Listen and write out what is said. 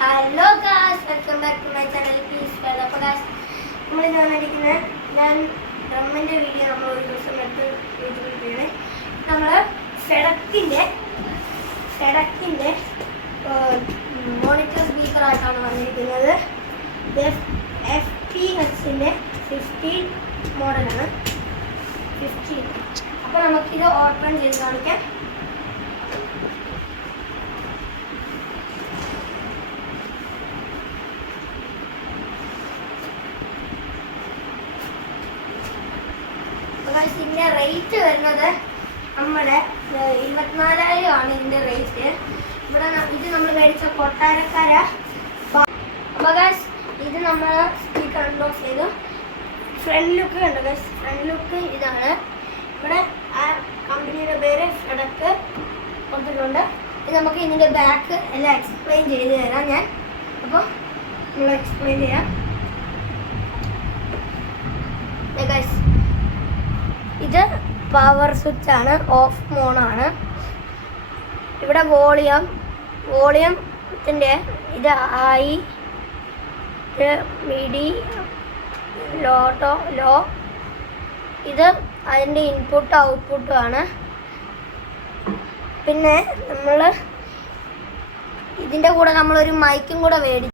Hello guys, welcome back to my channel. Please അപ്പോൾ guys, നമ്മൾ ഞാൻ ഡ്രമ്മിൻ്റെ വീഡിയോ നമ്മൾ ഒരു ദിവസം എടുത്ത് യൂട്യൂബിൽ നമ്മൾ ഫെഡക്കിൻ്റെ മോണിറ്റർ സ്പീക്കറായിട്ടാണ് വന്നിരിക്കുന്നത്. FTHൻ്റെ 15 മോഡലാണ്. 15. അപ്പോൾ നമുക്കിത് ഓപ്പൺ ചെയ്ത് കാണിക്കാം. ഇതിൻ്റെ റേറ്റ് വരുന്നത് നമ്മുടെ 24,000 ആണ് ഇതിൻ്റെ റേറ്റ്. ഇവിടെ ഇത് നമ്മൾ മേടിച്ച കൊട്ടാരക്കര. അപ്പോൾ ഗൈസ്, ഇത് നമ്മൾ സ്പീക്കർ അൺബോക്സ് ചെയ്തു. ഫ്രണ്ട് ലുക്ക് കണ്ടു ഗൈസ്, ഫ്രണ്ട് ലുക്ക് ഇതാണ്. ഇവിടെ ആ കമ്പനിയുടെ പേര് ഫെഡക്ക് കൊടുത്തിട്ടുണ്ട്. ഇത് നമുക്ക് ഇതിൻ്റെ ബാക്ക് എല്ലാം എക്സ്പ്ലെയിൻ ചെയ്ത് തരാം ഞാൻ. അപ്പോൾ നമ്മൾ എക്സ്പ്ലെയിൻ ചെയ്യാം ഗൈസ്. ഇത് പവർ സ്വിച്ച് ആണ്, ഓഫ് മോണാണ്. ഇവിടെ വോളിയത്തിൻ്റെ ഇത് ഹൈ, മിഡി, ലോ. ഇത് അതിൻ്റെ ഇൻപുട്ട് ഔട്ട്പുട്ടും ആണ്. പിന്നെ ഇതിൻ്റെ കൂടെ നമ്മളൊരു മൈക്കും കൂടെ മേടിച്ചു.